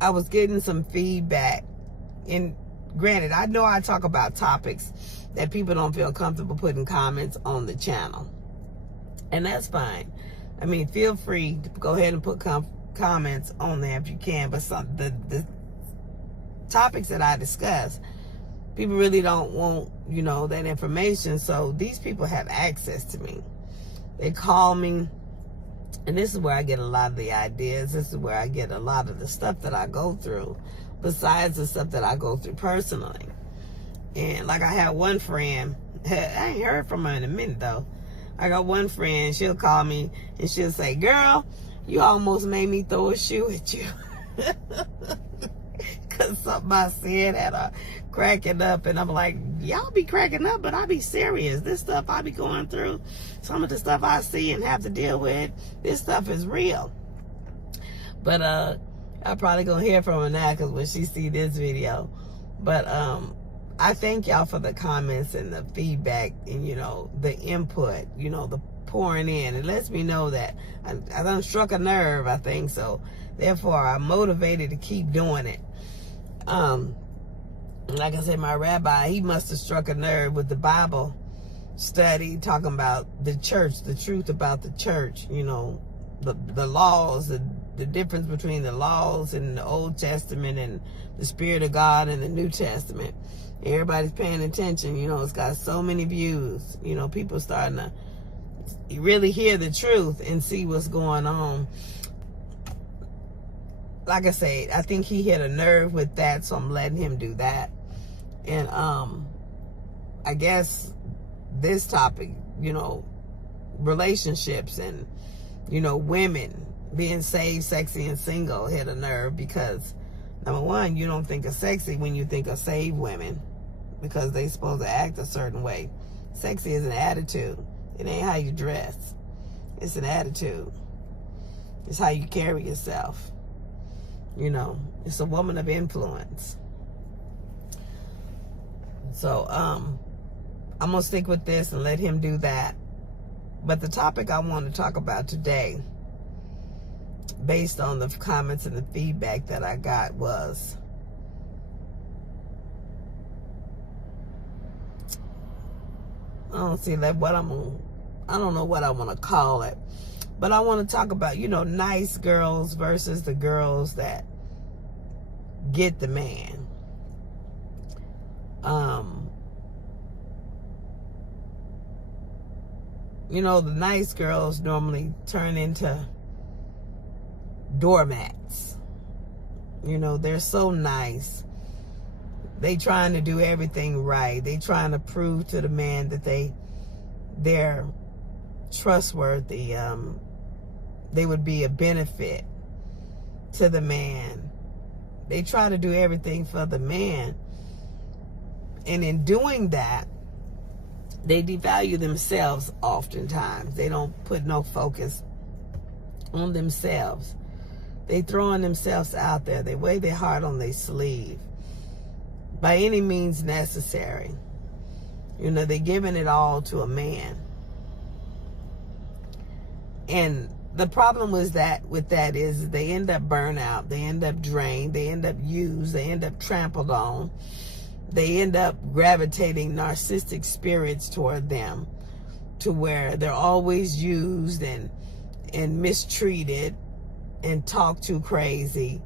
I was getting some feedback. And granted, I know I talk about topics that people don't feel comfortable putting comments on the channel. And that's fine. I mean, feel free to go ahead and put comments on there if you can. But the topics that I discuss, people really don't want, you know, that information. So these people have access to me. They call me. And this is where I get a lot of the ideas. This is where I get a lot of the stuff that I go through, besides the stuff that I go through personally. And like I had one friend, I ain't heard from her in a minute though. I got one friend, she'll call me and she'll say, girl, you almost made me throw a shoe at you. Because something I said had her cracking up. And I'm like, y'all be cracking up, but I be serious. This stuff I be going through, some of the stuff I see and have to deal with, this stuff is real. But I'm probably gonna hear from her now because when she see this video. But I thank y'all for the comments and the feedback and, you know, the input, you know, the pouring in. It lets me know that I done struck a nerve, I think. So therefore I'm motivated to keep doing it. Like I said, my rabbi, he must have struck a nerve with the Bible study, talking about the church, the truth about the church, you know, the laws, the difference between the laws in the Old Testament and the Spirit of God in the New Testament. Everybody's paying attention. You know, it's got so many views. You know, people starting to really hear the truth and see what's going on. Like I said, I think he hit a nerve with that, so I'm letting him do that. And I guess this topic, you know, relationships and, you know, women being saved, sexy, and single hit a nerve because, number one, you don't think of sexy when you think of saved women because they supposed to act a certain way. Sexy is an attitude. It ain't how you dress. It's an attitude. It's how you carry yourself. You know, it's a woman of influence. So, I'm going to stick with this and let him do that. But the topic I want to talk about today, based on the comments and the feedback that I got, was I don't know what I want to call it, but I want to talk about, you know, nice girls versus the girls that get the man. You know, the nice girls normally turn into doormats. You know, they're so nice. They trying to do everything right. They trying to prove to the man that they're trustworthy. They would be a benefit to the man. They try to do everything for the man. And in doing that, they devalue themselves oftentimes. They don't put no focus on themselves. They throwing themselves out there. They wear their heart on their sleeve by any means necessary. You know, they're giving it all to a man. And the problem with that is they end up burned out. They end up drained. They end up used. They end up trampled on. They end up gravitating narcissistic spirits toward them to where they're always used and mistreated and talked to crazy.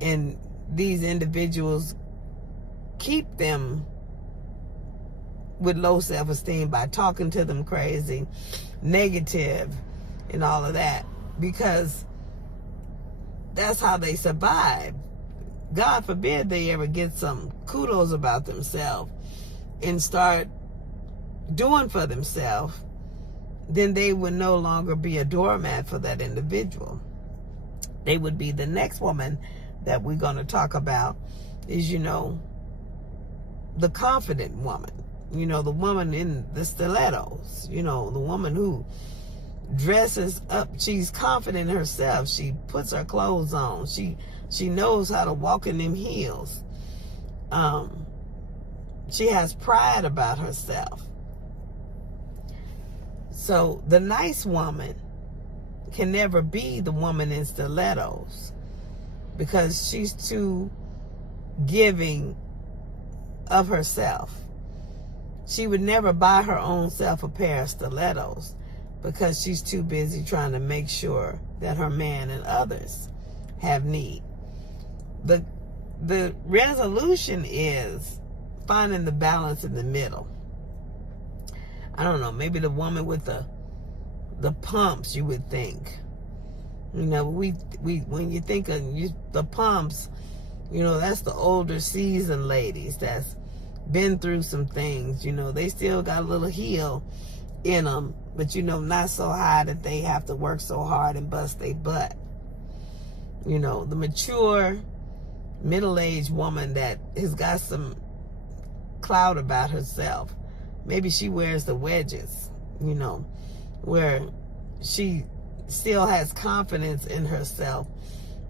And these individuals keep them with low self-esteem by talking to them crazy, negative, and all of that, because that's how they survive. God forbid they ever get some kudos about themselves and start doing for themselves, then they would no longer be a doormat for that individual. They would be the next woman that we're going to talk about is, you know, the confident woman. You know, the woman in the stilettos. You know, the woman who dresses up. She's confident in herself. She puts her clothes on. She knows how to walk in them heels. She has pride about herself. So the nice woman can never be the woman in stilettos. because she's too giving of herself. She would never buy her own self a pair of stilettos because she's too busy trying to make sure that her man and others have need. The resolution is finding the balance in the middle. I don't know, maybe the woman with the pumps, you would think. You know, we when you think of the pumps, you know, that's the older seasoned ladies that's been through some things. You know, they still got a little heel in them, but you know, not so high that they have to work so hard and bust their butt. You know, the mature middle-aged woman that has got some clout about herself, maybe she wears the wedges, you know, where she still has confidence in herself,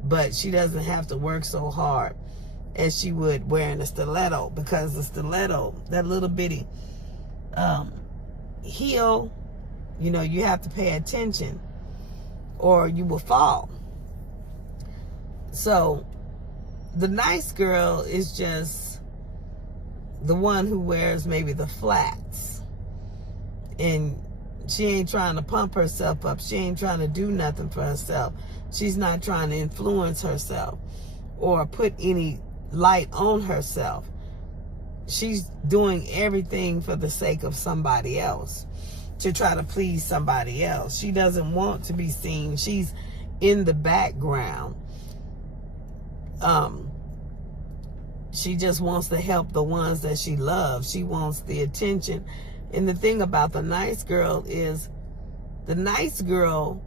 but she doesn't have to work so hard as she would wearing a stiletto, because the stiletto, that little bitty heel, you know, you have to pay attention or you will fall. So the nice girl is just the one who wears maybe the flats, and she ain't trying to pump herself up. She ain't trying to do nothing for herself. She's not trying to influence herself or put any light on herself. She's doing everything for the sake of somebody else, to try to please somebody else. She doesn't want to be seen. She's in the background. She just wants to help the ones that she loves. She wants the attention. And the thing about the nice girl is, the nice girl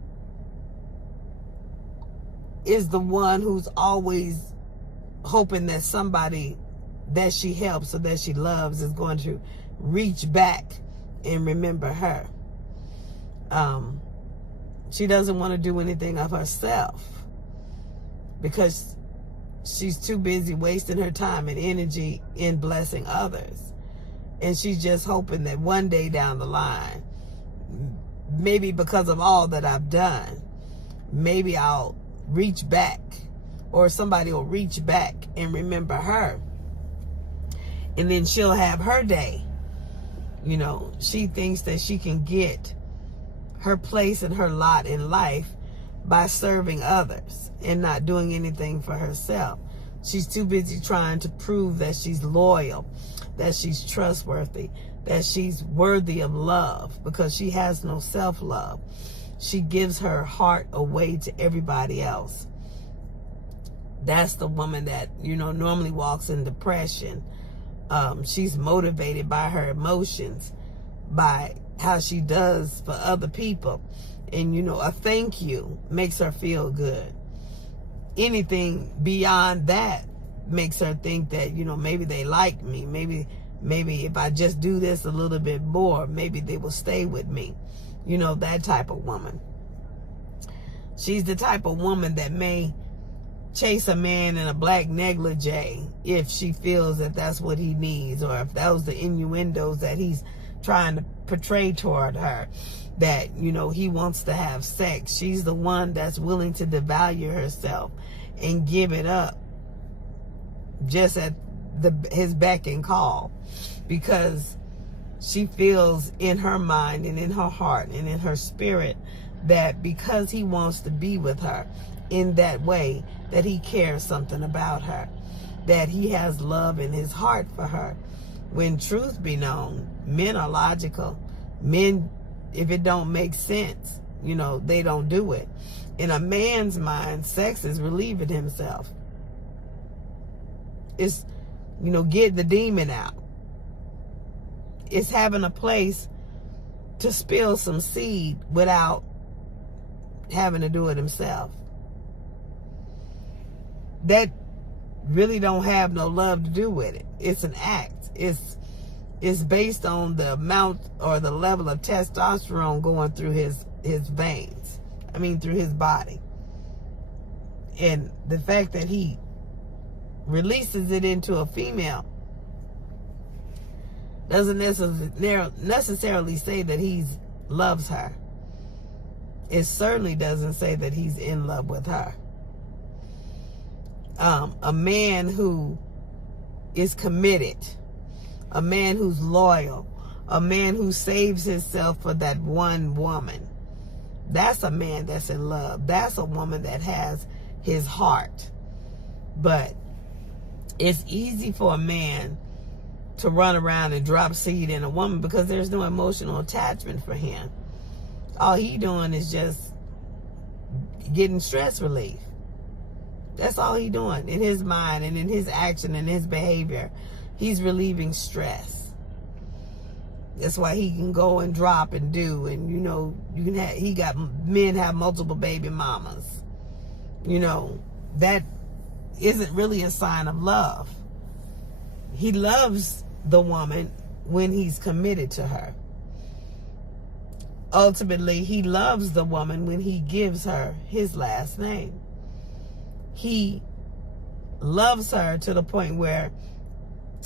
is the one who's always hoping that somebody that she helps or that she loves is going to reach back and remember her. She doesn't want to do anything of herself because she's too busy wasting her time and energy in blessing others. And she's just hoping that one day down the line, maybe because of all that I've done, maybe I'll reach back, or somebody will reach back and remember her. And then she'll have her day. You know, she thinks that she can get her place and her lot in life by serving others and not doing anything for herself. She's too busy trying to prove that she's loyal, that she's trustworthy, that she's worthy of love, because she has no self-love. She gives her heart away to everybody else. That's the woman that, you know, normally walks in depression. She's motivated by her emotions, by how she does for other people. And, you know, a thank you makes her feel good. Anything beyond that makes her think that, you know, maybe they like me. Maybe if I just do this a little bit more, maybe they will stay with me. You know, that type of woman. She's the type of woman that may chase a man in a black negligee if she feels that that's what he needs, or if that was the innuendos that he's trying to portray toward her, that, you know, he wants to have sex. She's the one that's willing to devalue herself and give it up just at his beck and call, because she feels in her mind and in her heart and in her spirit that because he wants to be with her in that way, that he cares something about her, that he has love in his heart for her. When truth be known, men are logical. Men, if it don't make sense, you know, they don't do it. In a man's mind, sex is relieving himself. It's, you know, get the demon out. It's having a place to spill some seed without having to do it himself. That really don't have no love to do with it. It's an act. It's based on the amount or the level of testosterone going through his veins. I mean, through his body. And the fact that he releases it into a female doesn't necessarily say that he loves her. It certainly doesn't say that he's in love with her. a man who is committed, a man who's loyal, a man who saves himself for that one woman. That's a man that's in love. That's a woman that has his heart. But it's easy for a man to run around and drop seed in a woman because there's no emotional attachment for him. All he doing is just getting stress relief. That's all he doing in his mind and in his action and his behavior. He's relieving stress. That's why he can go and drop and do, and you know, men have multiple baby mamas. You know, that isn't really a sign of love. He loves the woman when he's committed to her. Ultimately, he loves the woman when he gives her his last name. He loves her to the point where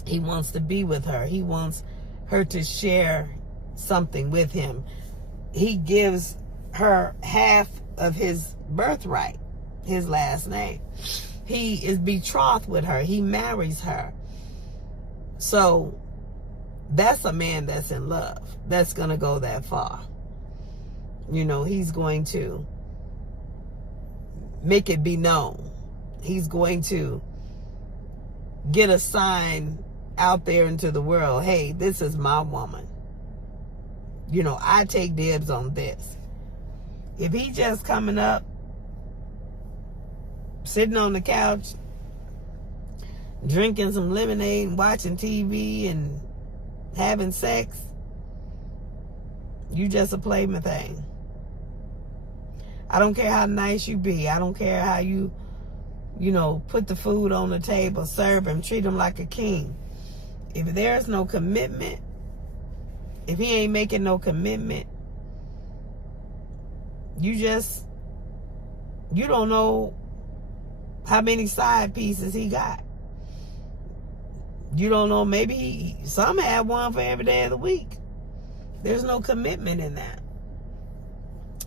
he wants to be with her. He wants her to share something with him. He gives her half of his birthright, his last name. He is betrothed with her. He marries her. So that's a man that's in love. That's going to go that far. You know, he's going to make it be known. He's going to get a sign out there into the world. Hey, this is my woman. You know, I take dibs on this. If he just coming up, sitting on the couch, drinking some lemonade and watching TV and having sex, you just a plaything. I don't care how nice you be. I don't care how you know, put the food on the table, serve him, treat him like a king. If there's no commitment, if he ain't making no commitment, you don't know how many side pieces he got. You don't know, maybe some have one for every day of the week. There's no commitment in that.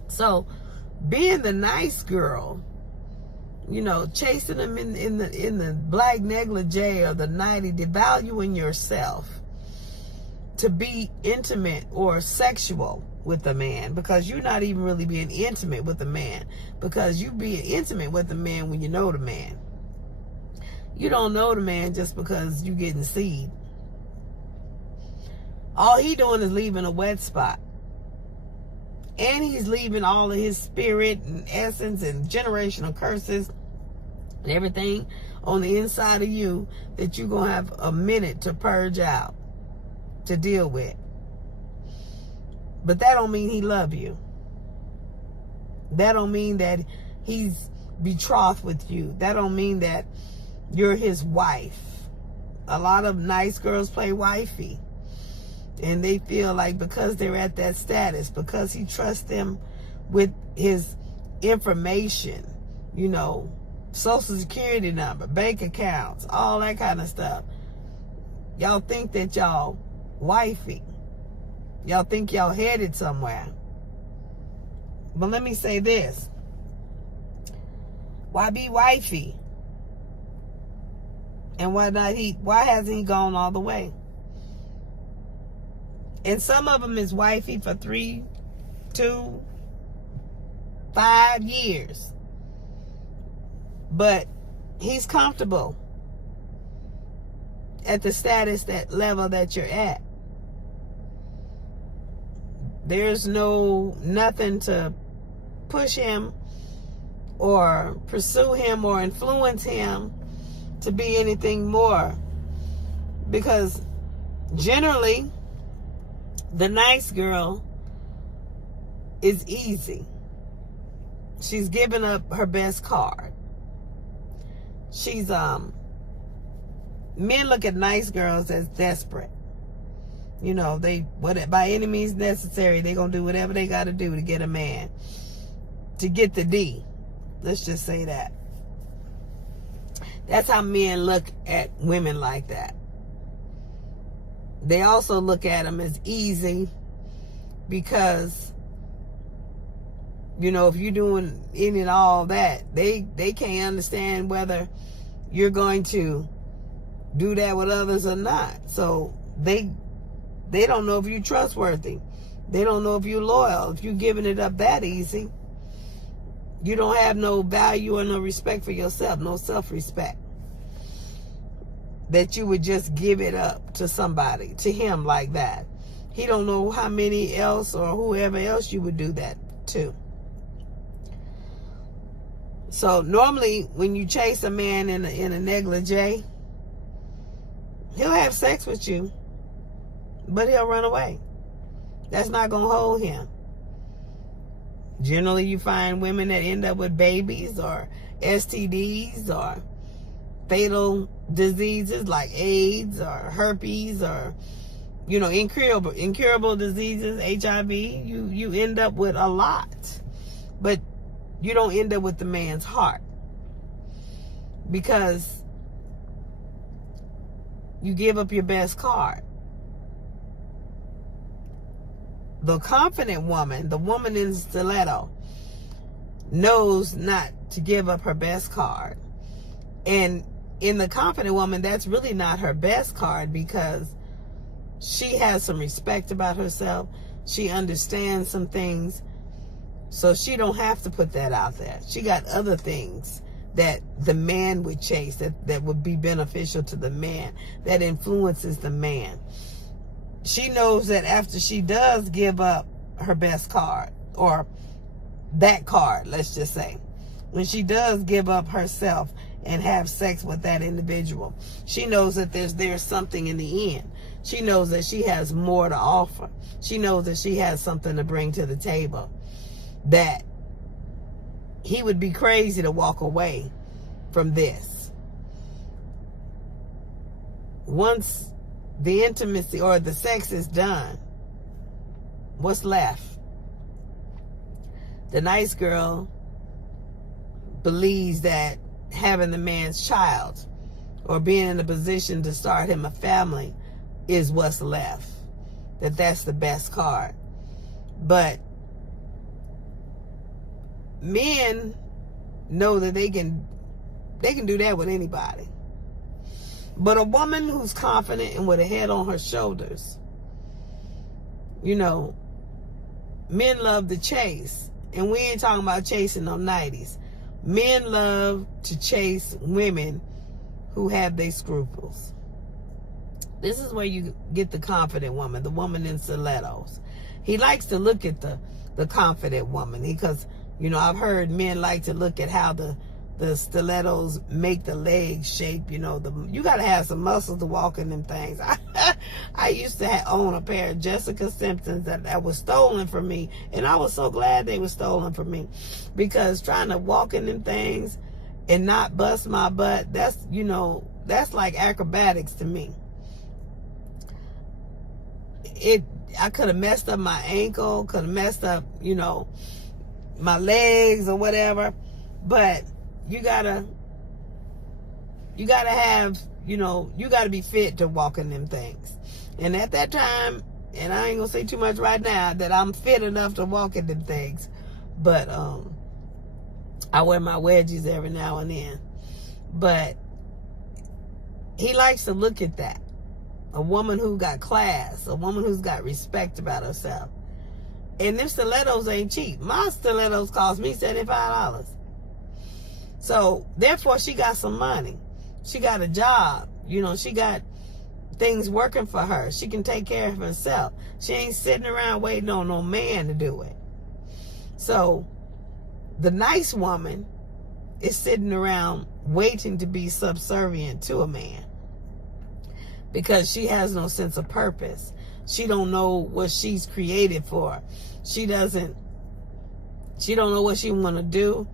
So being the nice girl, you know, chasing them in the black negligee or the nightie, devaluing yourself to be intimate or sexual with a man, because you're not even really being intimate with a man, because you being intimate with a man when you know the man. You don't know the man just because you getting seed. All he doing is leaving a wet spot. And he's leaving all of his spirit and essence and generational curses and everything on the inside of you that you're going to have a minute to purge out, to deal with. But that don't mean he love you. That don't mean that he's betrothed with you. That don't mean that you're his wife. A lot of nice girls play wifey. And they feel like because they're at that status, because he trusts them with his information, you know, social security number, bank accounts, all that kind of stuff. Y'all think that y'all wifey. Y'all think y'all headed somewhere. But let me say this. Why be wifey? And why hasn't he gone all the way? And some of them is wifey for 3, 2, 5 years. But he's comfortable at the status, that level that you're at. There's nothing to push him or pursue him or influence him to be anything more. Because generally, the nice girl is easy. She's giving up her best card. She's men look at nice girls as desperate. You know, by any means necessary, they're gonna do whatever they gotta do to get a man, to get the D. Let's just say that. That's how men look at women like that. They also look at them as easy because, you know, if you're doing any and all that, they can't understand whether you're going to do that with others or not. So they don't know if you're trustworthy. They don't know if you're loyal. If you're giving it up that easy, you don't have no value or no respect for yourself, no self-respect. That you would just give it up to somebody, to him like that. He don't know how many else or whoever else you would do that to. So normally when you chase a man in a negligee, he'll have sex with you, but he'll run away. That's not going to hold him. Generally, you find women that end up with babies or STDs or fatal diseases like AIDS or herpes or, incurable diseases, HIV. You end up with a lot, but you don't end up with the man's heart, because you give up your best card. The confident woman, the woman in stiletto, knows not to give up her best card. And in the confident woman, that's really not her best card, because she has some respect about herself. She understands some things, so she don't have to put that out there. She got other things that the man would chase, that would be beneficial to the man, that influences the man. She knows that after she does give up her best card, or that card, let's just say, when she does give up herself and have sex with that individual, she knows that there's something in the end. She knows that she has more to offer. She knows that she has something to bring to the table, that he would be crazy to walk away from this. Once the intimacy or the sex is done, what's left? The nice girl believes that having the man's child or being in a position to start him a family is what's left. That's the best card. But men know that they can do that with anybody. But a woman who's confident and with a head on her shoulders, men love to chase. And we ain't talking about chasing no 90s. Men love to chase women who have their scruples. This is where you get the confident woman, the woman in stilettos. He likes to look at the confident woman, because, I've heard men like to look at how the stilettos make the legs shape. You got to have some muscles to walk in them things. I used to own a pair of Jessica Simpsons that was stolen from me, and I was so glad they were stolen from me, because trying to walk in them things and not bust my butt, that's like acrobatics to me. I could have messed up my ankle, could have messed up, my legs or whatever, but you gotta have, you gotta be fit to walk in them things. And at that time, and I ain't gonna say too much right now, that I'm fit enough to walk in them things, but I wear my wedgies every now and then. But he likes to look at that. A woman who got class, a woman who's got respect about herself. And them stilettos ain't cheap. My stilettos cost me $75. So, therefore, she got some money. She got a job. She got things working for her. She can take care of herself. She ain't sitting around waiting on no man to do it. So, the nice woman is sitting around waiting to be subservient to a man, because she has no sense of purpose. She don't know what she's created for. She don't know what she want to do.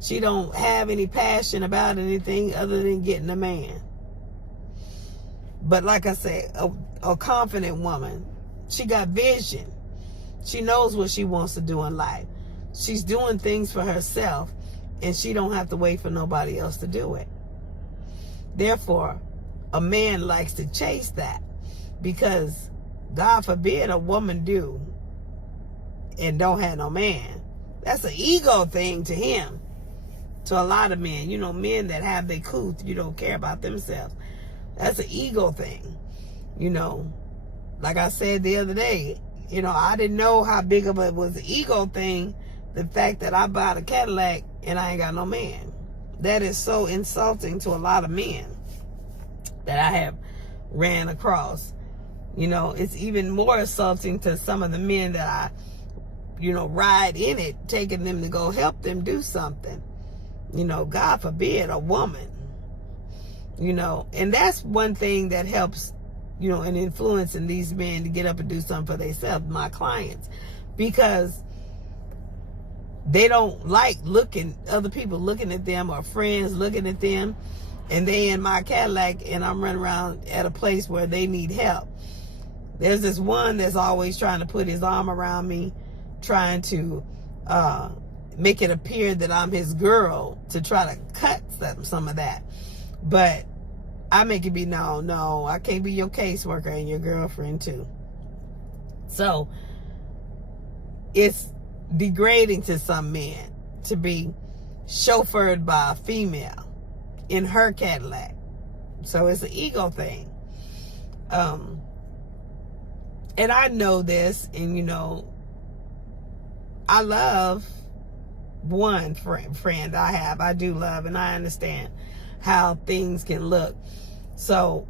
She don't have any passion about anything other than getting a man. But like I said, a confident woman, she got vision. She knows what she wants to do in life. She's doing things for herself, and she don't have to wait for nobody else to do it. Therefore, a man likes to chase that, because God forbid a woman do and don't have no man. That's an ego thing to him. to a lot of men. You know, men that have their couth, you don't care about themselves. That's an ego thing. You know, like I said the other day, you know, I didn't know how big of it was an ego thing. The fact that I bought a Cadillac and I ain't got no man. That is so insulting to a lot of men that I have ran across. You know, it's even more insulting to some of the men that I, you know, ride in it, taking them to go help them do something. You know, God forbid, a woman. You know, and that's one thing that helps, you know, in influencing these men to get up and do something for themselves, my clients. Because they don't like other people looking at them, or friends looking at them, and they in my Cadillac and I'm running around at a place where they need help. There's this one that's always trying to put his arm around me, trying to make it appear that I'm his girl, to try to cut some of that. But I make it be, no, I can't be your caseworker and your girlfriend too. So it's degrading to some men to be chauffeured by a female in her Cadillac. So it's an ego thing. And I know this, and you know, I love one friend I have. I do love, and I understand how things can look. So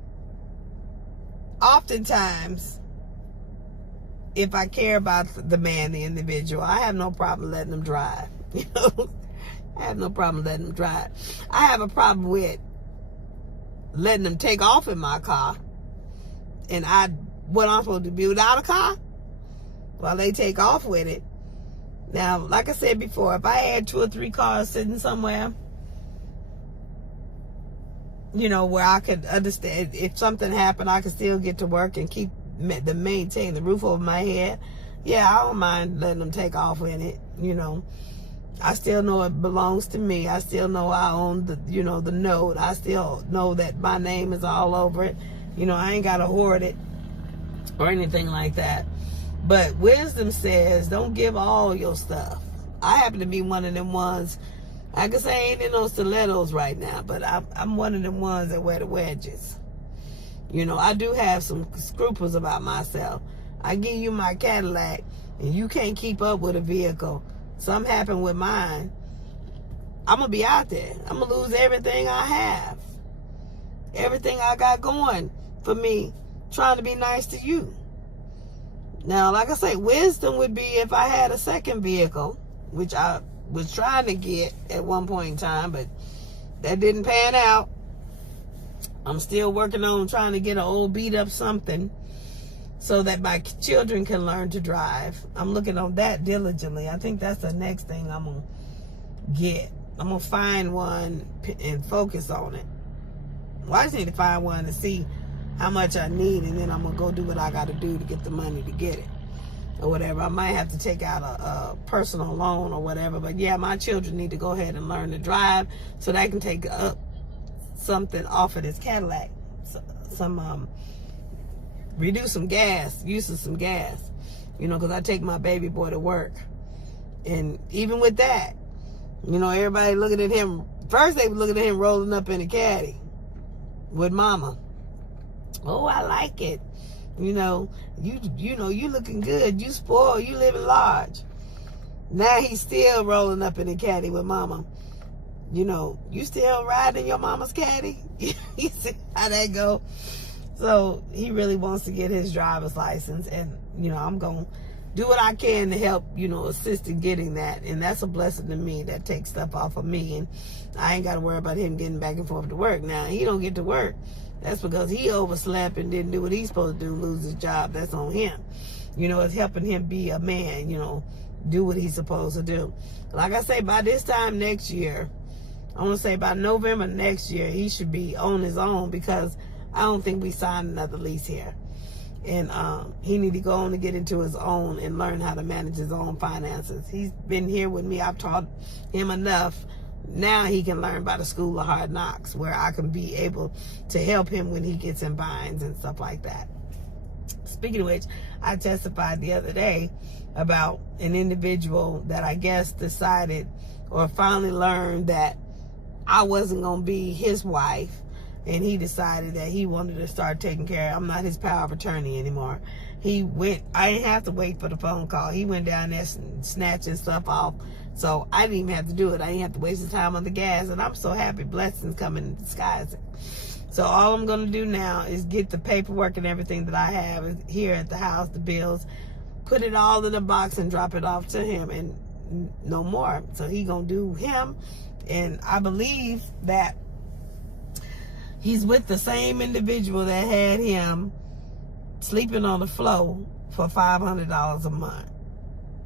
oftentimes, if I care about the man, the individual, I have no problem letting them drive. You know, I have no problem letting them drive. I have a problem with letting them take off in my car, and what I'm supposed to be without a car while they take off with it. Now, like I said before, if I had 2 or 3 cars sitting somewhere, you know, where I could understand if something happened, I could still get to work and maintain the roof over my head. Yeah, I don't mind letting them take off in it. You know, I still know it belongs to me. I still know I own the note. I still know that my name is all over it. You know, I ain't got to hoard it or anything like that. But wisdom says, don't give all your stuff. I happen to be one of them ones. I can say I ain't in no stilettos right now, but I'm one of them ones that wear the wedges. You know, I do have some scruples about myself. I give you my Cadillac, and you can't keep up with a vehicle. Something happened with mine, I'm going to be out there. I'm going to lose everything I have. Everything I got going for me, trying to be nice to you. Now, like I say, wisdom would be if I had a second vehicle, which I was trying to get at one point in time, but that didn't pan out. I'm still working on trying to get an old beat up something so that my children can learn to drive. I'm looking on that diligently. I think that's the next thing I'm going to get. I'm going to find one and focus on it. Well, I just need to find one to see how much I need, and then I'm going to go do what I got to do to get the money to get it or whatever. I might have to take out a personal loan or whatever. But yeah, my children need to go ahead and learn to drive so they can take something off of this Cadillac. Reduce some gas, use of some gas, you know, because I take my baby boy to work. And even with that, you know, everybody looking at him. First they were looking at him rolling up in a caddy with mama. Oh, I like it. You know, you looking good. You spoiled. You living large. Now he's still rolling up in a caddy with mama. You know, you still riding your mama's caddy? You see how that go? So he really wants to get his driver's license, and you know, I'm gonna do what I can to help, you know, assist in getting that. And that's a blessing to me. That takes stuff off of me, and I ain't got to worry about him getting back and forth to work. Now he don't get to work. That's because he overslept and didn't do what he's supposed to do, lose his job. That's on him. You know, it's helping him be a man, you know, do what he's supposed to do. Like I say, by this time next year, I want to say by November next year, he should be on his own, because I don't think we signed another lease here. And he need to go on and get into his own and learn how to manage his own finances. He's been here with me. I've taught him enough. Now he can learn by the school of hard knocks, where I can be able to help him when he gets in binds and stuff like that. Speaking of which, I testified the other day about an individual that I guess decided or finally learned that I wasn't going to be his wife, and he decided that he wanted to start taking care of, I'm not his power of attorney anymore. He went, I didn't have to wait for the phone call. He went down there snatching stuff off. So I didn't even have to do it. I didn't have to waste the time on the gas. And I'm so happy. Blessings come in disguise. So all I'm going to do now is get the paperwork and everything that I have here at the house, the bills, put it all in a box and drop it off to him, and no more. So he going to do him. And I believe that he's with the same individual that had him sleeping on the floor for $500 a month.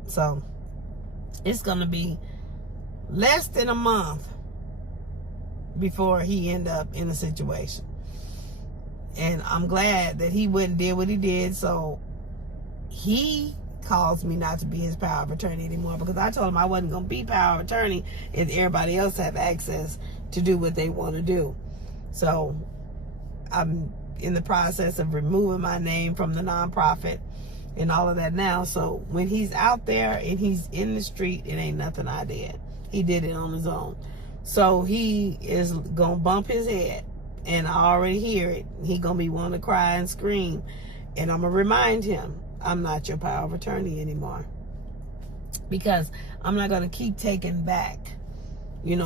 So it's going to be less than a month before he end up in a situation. And I'm glad that he wouldn't do what he did. So he calls me not to be his power of attorney anymore, because I told him I wasn't going to be power of attorney if everybody else have access to do what they want to do. So I'm in the process of removing my name from the nonprofit and all of that now. So when he's out there and he's in the street, it ain't nothing I did. He did it on his own. So he is going to bump his head, and I already hear it. He going to be wanting to cry and scream. And I'm going to remind him, I'm not your power of attorney anymore, because I'm not going to keep taking back,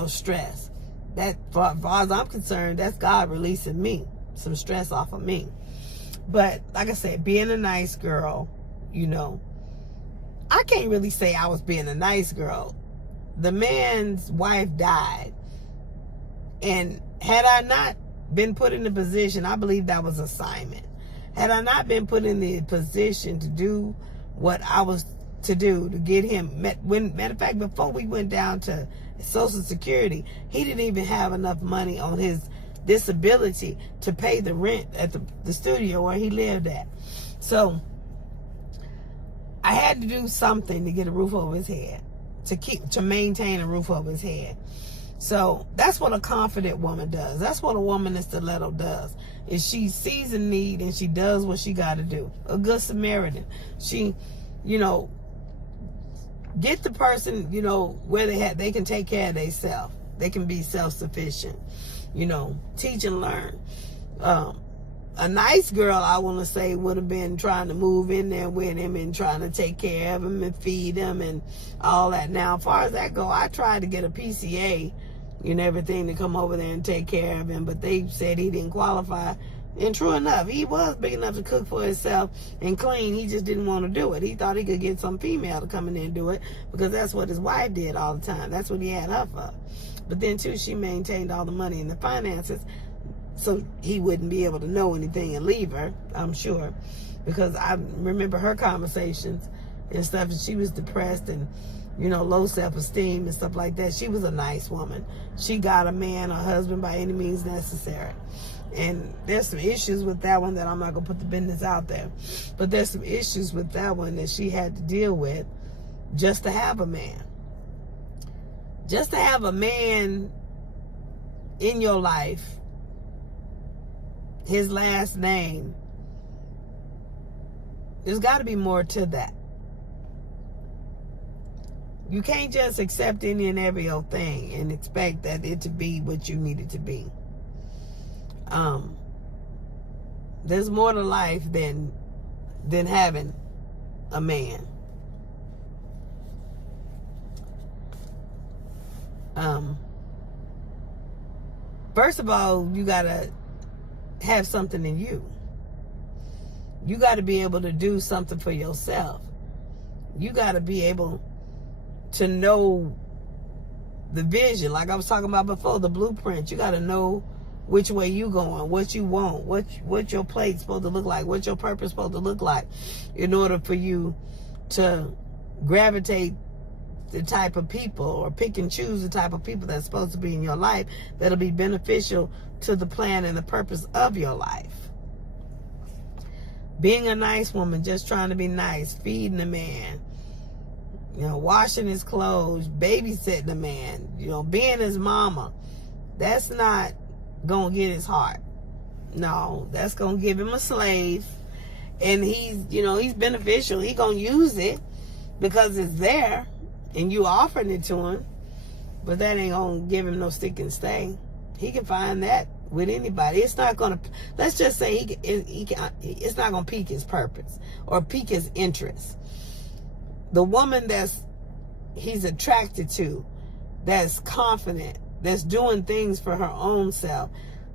stress. That, as far as I'm concerned, that's God releasing me, some stress off of me. But like I said, being a nice girl, I can't really say I was being a nice girl. The man's wife died. And had I not been put in the position, I believe that was assignment. Had I not been put in the position to do what I was to do to get him, matter of fact, before we went down to Social Security, he didn't even have enough money on his disability to pay the rent at the studio where he lived at. So I had to do something to get a roof over his head, to maintain a roof over his head. So that's what a confident woman does. That's what a woman in stiletto does. Is she sees a need and she does what she got to do. A good Samaritan. She, get the person, where they can take care of themselves. They can be self-sufficient. Teach and learn. A nice girl, I want to say, would have been trying to move in there with him and trying to take care of him and feed him and all that. Now, as far as that go, I tried to get a PCA and everything to come over there and take care of him, but they said he didn't qualify. And true enough, he was big enough to cook for himself and clean. He just didn't want to do it. He thought he could get some female to come in there and do it, because that's what his wife did all the time. That's what he had her for. But then, too, she maintained all the money and the finances, so he wouldn't be able to know anything and leave her, I'm sure. Because I remember her conversations and stuff, and she was depressed and, low self-esteem and stuff like that. She was a nice woman. She got a man, a husband, by any means necessary. And there's some issues with that one that I'm not going to put the business out there. But there's some issues with that one that she had to deal with just to have a man. Just to have a man in your life, his last name, there's got to be more to that. You can't just accept any and every old thing and expect that it to be what you need it to be. There's more to life than having a man. First of all, you gotta have something in you. You gotta be able to do something for yourself. You gotta be able to know the vision, like I was talking about before, the blueprint. You gotta know which way you going, what you want, what your plate's supposed to look like, what your purpose supposed to look like, in order for you to gravitate the type of people, or pick and choose the type of people that's supposed to be in your life that'll be beneficial to the plan and the purpose of your life. Being a nice woman, just trying to be nice, feeding a man, washing his clothes, babysitting a man, being his mama, that's not gonna get his heart. No, that's gonna give him a slave, and he's, you know, he's beneficial. He gonna use it because it's there and you offering it to him, but that ain't gonna give him no stick and stay. He can find that with anybody. It's not gonna, let's just say it's not gonna pique his purpose or pique his interest. The woman he's attracted to, that's confident, that's doing things for her own self,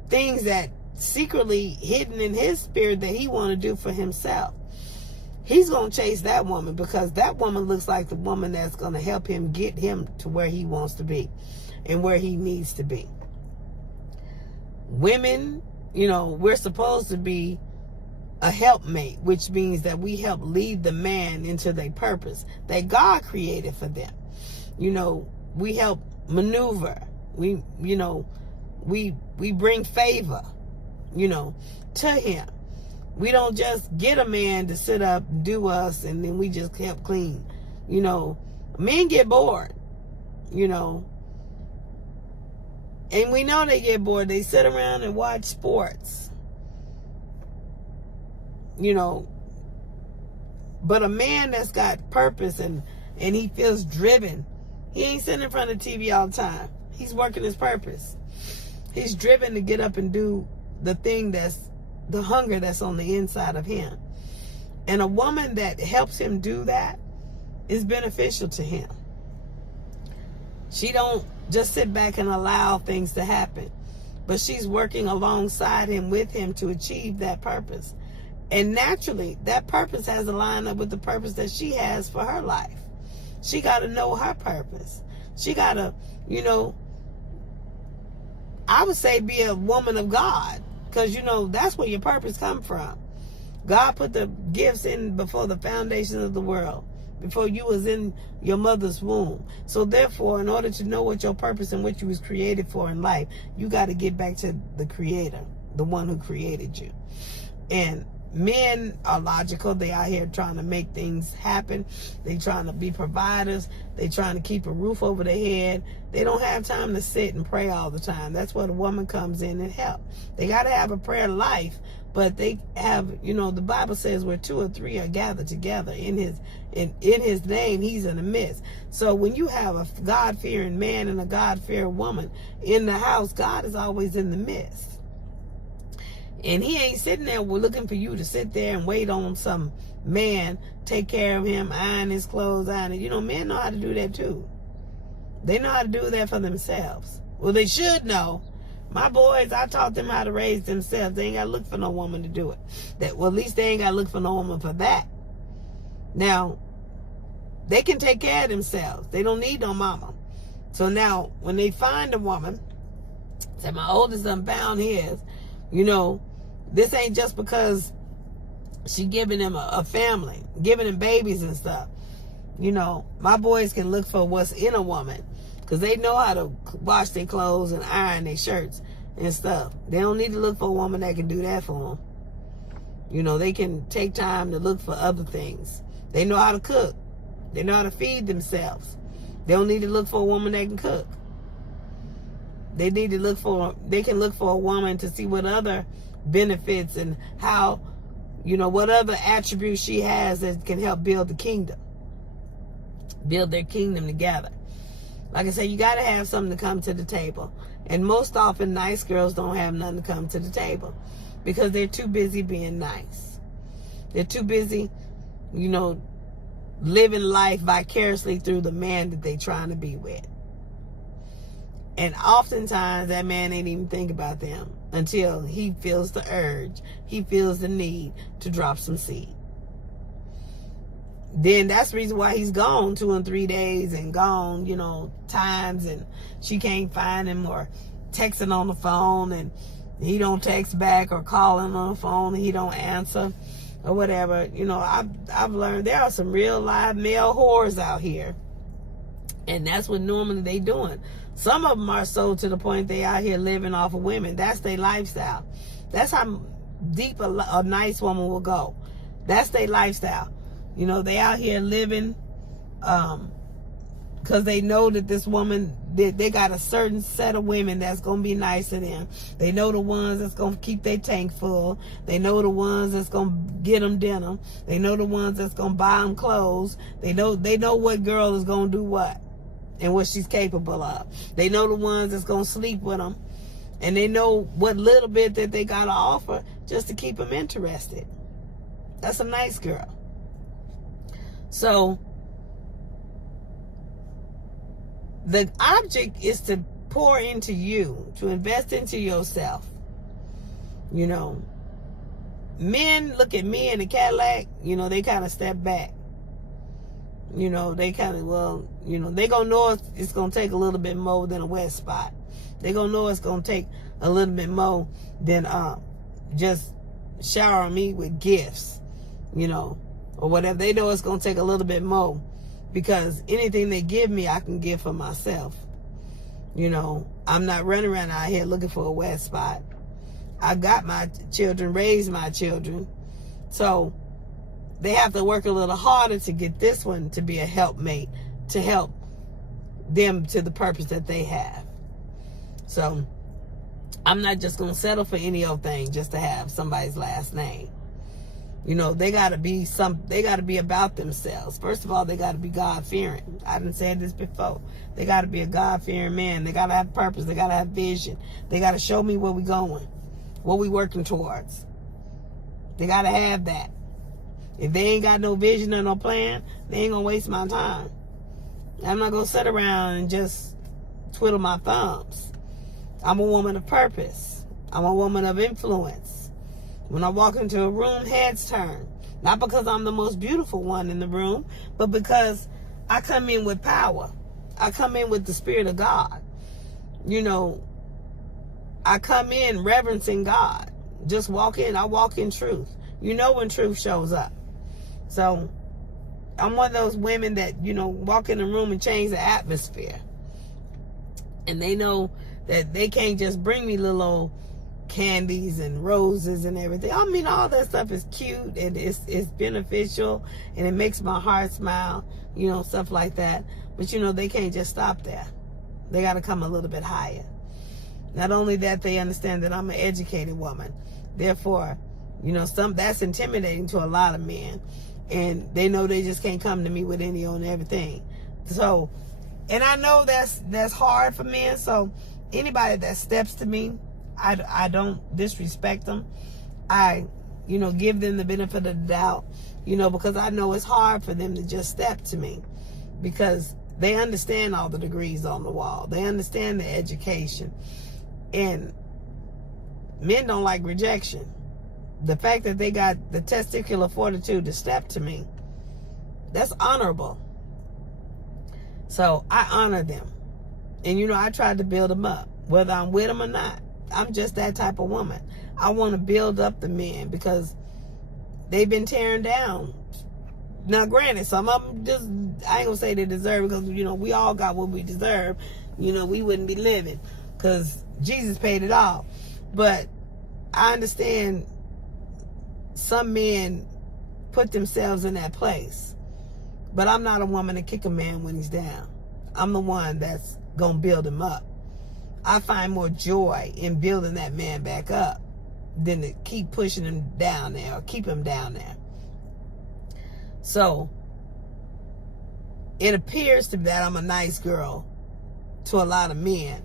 things that secretly hidden in his spirit that he want to do for himself. He's going to chase that woman because that woman looks like the woman that's going to help him get him to where he wants to be and where he needs to be. Women, you know, we're supposed to be a helpmate, which means that we help lead the man into their purpose that God created for them. You know, we help maneuver. We bring favor, you know, to him. We don't just get a man to sit up and do us and then we just help clean. You know, men get bored, you know. And we know they get bored. They sit around and watch sports. You know. But a man that's got purpose and he feels driven, he ain't sitting in front of the TV all the time. He's working his purpose. He's driven to get up and do the thing that's the hunger that's on the inside of him. And a woman that helps him do that is beneficial to him. She don't just sit back and allow things to happen, but she's working alongside him, with him, to achieve that purpose. And naturally, that purpose has to line up with the purpose that she has for her life. She got to know her purpose. She got to, you know, I would say be a woman of God. Because, you know, that's where your purpose comes from. God put the gifts in before the foundation of the world, before you was in your mother's womb. So therefore, in order to know what your purpose and what you was created for in life, you got to get back to the creator, the one who created you. And men are logical. They out here trying to make things happen. They trying to be providers. They trying to keep a roof over their head. They don't have time to sit and pray all the time. That's where the woman comes in and help. They got to have a prayer life, but they have, you know, the Bible says where 2 or 3 are gathered together in his name, he's in the midst. So when you have a God-fearing man and a God-fearing woman in the house, God is always in the midst. And he ain't sitting there looking for you to sit there and wait on some man, take care of him, iron his clothes, iron it. You know, men know how to do that too. They know how to do that for themselves. Well, they should know. My boys, I taught them how to raise themselves. They ain't got to look for no woman to do it. Well, at least they ain't got to look for no woman for that. Now, they can take care of themselves. They don't need no mama. So now, when they find a woman, say my oldest son found his, you know, this ain't just because she giving him a family, giving him babies and stuff. You know, my boys can look for what's in a woman because they know how to wash their clothes and iron their shirts and stuff. They don't need to look for a woman that can do that for them. You know, they can take time to look for other things. They know how to cook. They know how to feed themselves. They don't need to look for a woman that can cook. They can look for a woman to see what other benefits and how, you know, what other attributes she has that can help build the kingdom. Build their kingdom together. Like I said, you got to have something to come to the table. And most often, nice girls don't have nothing to come to the table because they're too busy being nice. They're too busy, you know, living life vicariously through the man that they're trying to be with. And oftentimes that man ain't even think about them until he feels the urge, he feels the need to drop some seed. Then that's the reason why he's gone 2 and 3 days and gone, you know, times, and she can't find him, or texting on the phone and he don't text back, or calling on the phone and he don't answer, or whatever. You know, I've learned there are some real live male whores out here, and that's what normally they doing. Some of them are so to the point they out here living off of women. That's their lifestyle. That's how deep a nice woman will go. That's their lifestyle. You know, they out here living because they know that this woman, they got a certain set of women that's going to be nice to them. They know the ones that's going to keep their tank full. They know the ones that's going to get them dinner. They know the ones that's going to buy them clothes. They know what girl is going to do what and what she's capable of. They know the ones that's going to sleep with them. And they know what little bit that they got to offer just to keep them interested. That's a nice girl. So the object is to pour into you, to invest into yourself. You know, men look at me in a Cadillac, you know, they kind of step back. You know, they kind of, well, you know, they gonna know it's gonna take a little bit more than a wet spot. They gonna know it's gonna take a little bit more than just shower me with gifts, you know, or whatever. They know it's gonna take a little bit more. Because anything they give me, I can give for myself. You know, I'm not running around out here looking for a wet spot. I got my children, raised my children. So they have to work a little harder to get this one to be a helpmate, to help them to the purpose that they have. So I'm not just going to settle for any old thing just to have somebody's last name. You know, they gotta be about themselves. First of all, they gotta be God-fearing. I done said this before. They gotta be a God-fearing man. They gotta have purpose. They gotta have vision. They gotta show me where we going, what we working towards. They gotta have that. If they ain't got no vision or no plan, they ain't gonna waste my time. I'm not gonna sit around and just twiddle my thumbs. I'm a woman of purpose. I'm a woman of influence. When I walk into a room, heads turn. Not because I'm the most beautiful one in the room, but because I come in with power. I come in with the Spirit of God. You know, I come in reverencing God. Just walk in. I walk in truth. You know when truth shows up. So I'm one of those women that, you know, walk in the room and change the atmosphere. And they know that they can't just bring me little old candies and roses and everything. I mean, all that stuff is cute and it's beneficial and it makes my heart smile, you know, stuff like that. But, you know, they can't just stop there. They got to come a little bit higher. Not only that, they understand that I'm an educated woman. Therefore, you know, that's intimidating to a lot of men. And they know they just can't come to me with any on everything. So, and I know that's hard for men. So anybody that steps to me, I don't disrespect them. I, you know, give them the benefit of the doubt, you know, because I know it's hard for them to just step to me because they understand all the degrees on the wall. They understand the education. And men don't like rejection. The fact that they got the testicular fortitude to step to me, that's honorable. So I honor them. And, you know, I tried to build them up, whether I'm with them or not. I'm just that type of woman. I want to build up the men because they've been tearing down. Now, granted, some of them just, I ain't going to say they deserve it because, you know, we all got what we deserve. You know, we wouldn't be living because Jesus paid it all. But I understand some men put themselves in that place. But I'm not a woman to kick a man when he's down. I'm the one that's going to build him up. I find more joy in building that man back up than to keep pushing him down there or keep him down there. So it appears to be that I'm a nice girl to a lot of men.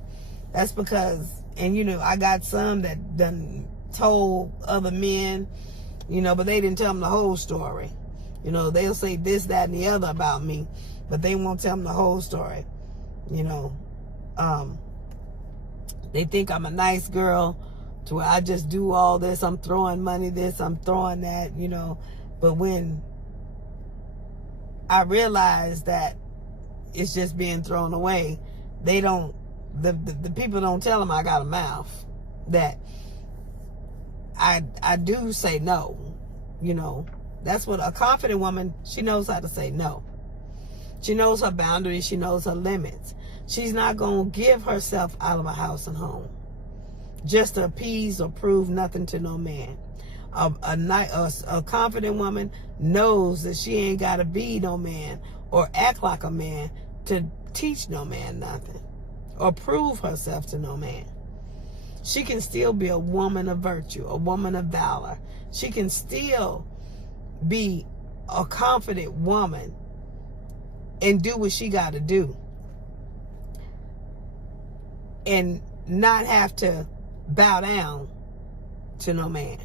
That's because, and you know, I got some that done told other men, you know, but they didn't tell them the whole story. You know, they'll say this, that, and the other about me, but they won't tell them the whole story. You know, they think I'm a nice girl to where I just do all this. I'm throwing money this, I'm throwing that, you know. But when I realize that it's just being thrown away, they don't, the people don't tell them I got a mouth. That I do say no, you know. That's what a confident woman, she knows how to say no. She knows her boundaries. She knows her limits. She's not going to give herself out of a house and home just to appease or prove nothing to no man. A confident woman knows that she ain't got to be no man or act like a man to teach no man nothing or prove herself to no man. She can still be a woman of virtue, a woman of valor. She can still be a confident woman and do what she got to do and not have to bow down to no man.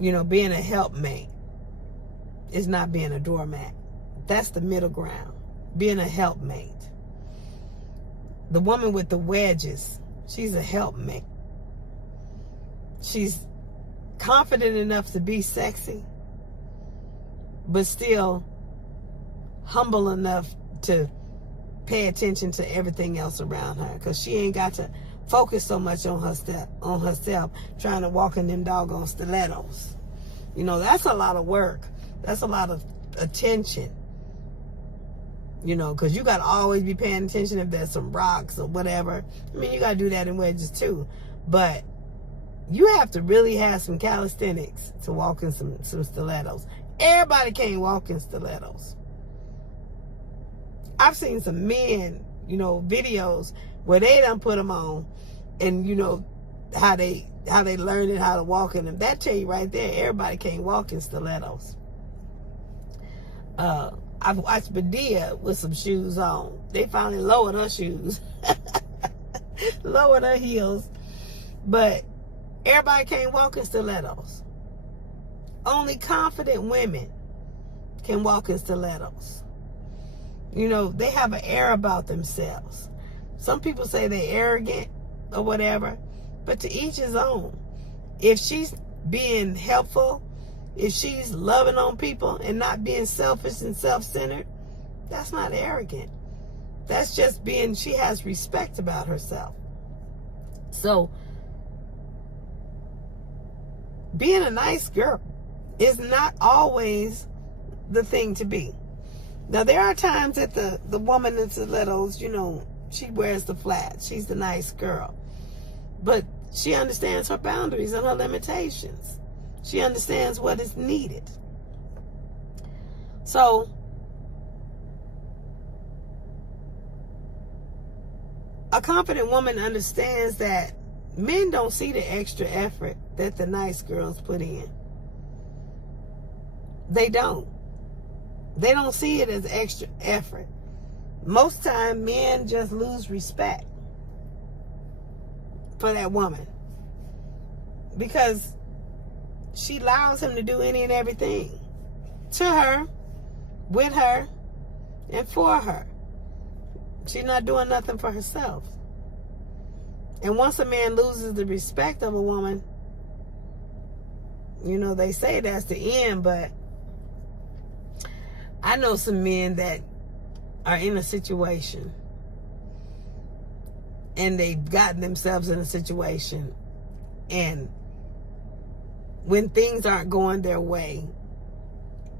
You know, being a helpmate is not being a doormat. That's the middle ground. Being a helpmate. The woman with the wedges, she's a helpmate. She's confident enough to be sexy, but still humble enough to pay attention to everything else around her, because she ain't got to focus so much on herself trying to walk in them doggone stilettos. You know, that's a lot of work. That's a lot of attention. You know, because you got to always be paying attention if there's some rocks or whatever. I mean, you got to do that in wedges too. But you have to really have some calisthenics to walk in some stilettos. Everybody can't walk in stilettos. I've seen some men, you know, videos where they done put them on, and you know how they learned how to walk in them. That tell you right there, everybody can't walk in stilettos. I've watched Badia with some shoes on. They finally lowered her shoes, lowered her heels, but everybody can't walk in stilettos. Only confident women can walk in stilettos. You know, they have an air about themselves. Some people say they're arrogant or whatever, but to each his own. If she's being helpful, if she's loving on people and not being selfish and self-centered, that's not arrogant. That's just being, she has respect about herself. So, being a nice girl is not always the thing to be. Now, there are times that the woman in stilettos, you know, she wears the flat. She's the nice girl. But she understands her boundaries and her limitations. She understands what is needed. So, a confident woman understands that men don't see the extra effort that the nice girls put in. They don't. They don't see it as extra effort. Most time, men just lose respect for that woman because she allows him to do any and everything to her, with her, and for her. She's not doing nothing for herself. And once a man loses the respect of a woman, you know, they say that's the end, but I know some men that are in a situation and they've gotten themselves in a situation, and when things aren't going their way,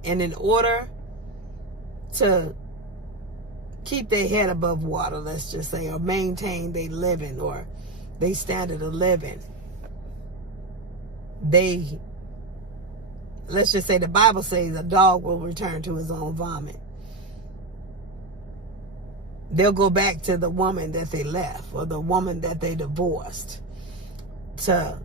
and in order to keep their head above water, let's just say, or maintain their living or their standard of living, let's just say the Bible says a dog will return to his own vomit. They'll go back to the woman that they left or the woman that they divorced to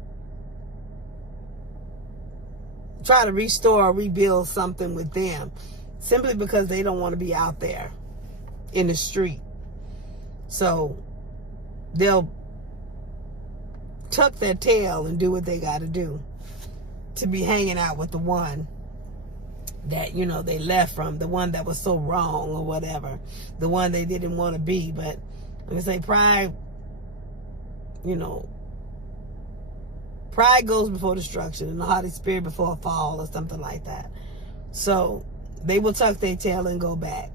try to restore or rebuild something with them, simply because they don't want to be out there in the street. So they'll tuck their tail and do what they got to do to be hanging out with the one that, you know, they left from, the one that was so wrong or whatever, the one they didn't want to be. But like I say, pride, you know, pride goes before destruction and the haughty spirit before a fall or something like that. So they will tuck their tail and go back,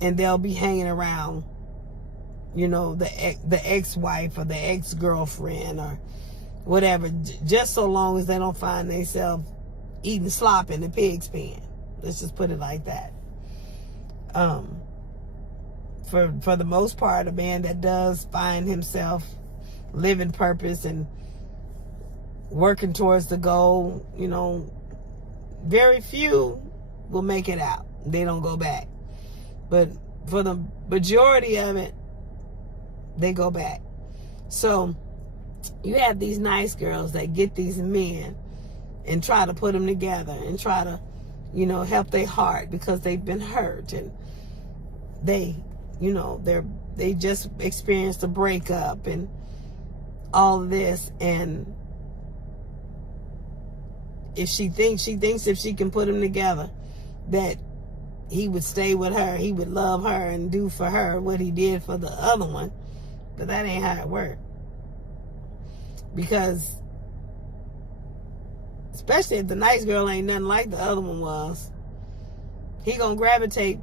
and they'll be hanging around, you know, the ex-wife or the ex-girlfriend or whatever, just so long as they don't find themselves eating slop in the pig's pen. Let's just put it like that. For the most part, a man that does find himself living purpose and working towards the goal, you know, very few will make it out. They don't go back. But for the majority of it, they go back. So you have these nice girls that get these men and try to put them together and try to, help their heart because they've been hurt, and they just experienced a breakup and all of this. And if she thinks if she can put them together, that he would stay with her, he would love her and do for her what he did for the other one. But that ain't how it worked. Because especially if the nice girl ain't nothing like the other one was, he gonna gravitate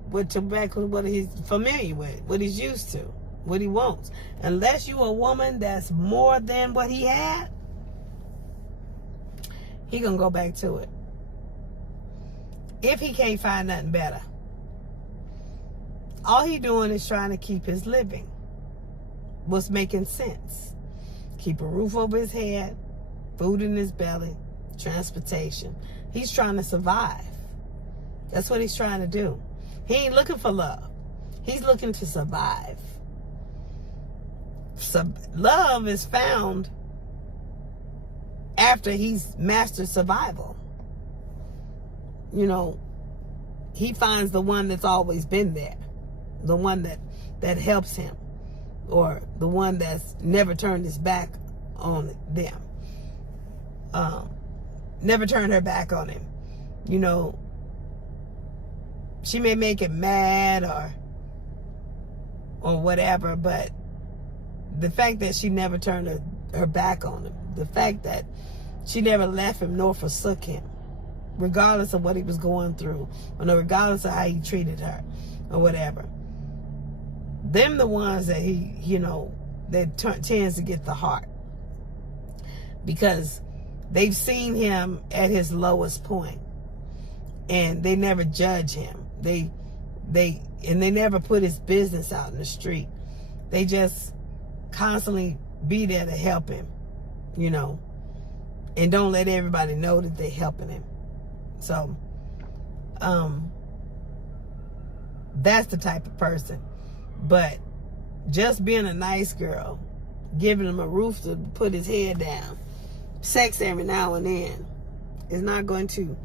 back with what he's familiar with, what he's used to, what he wants. Unless you a woman that's more than what he had, he gonna go back to it. If he can't find nothing better. All he doing is trying to keep his living. What's making sense? Keep a roof over his head, food in his belly, transportation. He's trying to survive. That's what he's trying to do. He ain't looking for love. He's looking to survive. Love is found after he's mastered survival. He finds the one that's always been there. The one that helps him. Or the one that's never turned his back on them. Never turned her back on him. She may make him mad or whatever, but the fact that she never turned her back on him, the fact that she never left him nor forsook him, regardless of what he was going through, or regardless of how he treated her, or whatever. Them the ones that that tends to get the heart. Because they've seen him at his lowest point, and they never judge him. They never put his business out in the street. They just constantly be there to help him, and don't let everybody know that they're helping him. So, that's the type of person. But just being a nice girl, giving him a roof to put his head down, sex every now and then, is not going to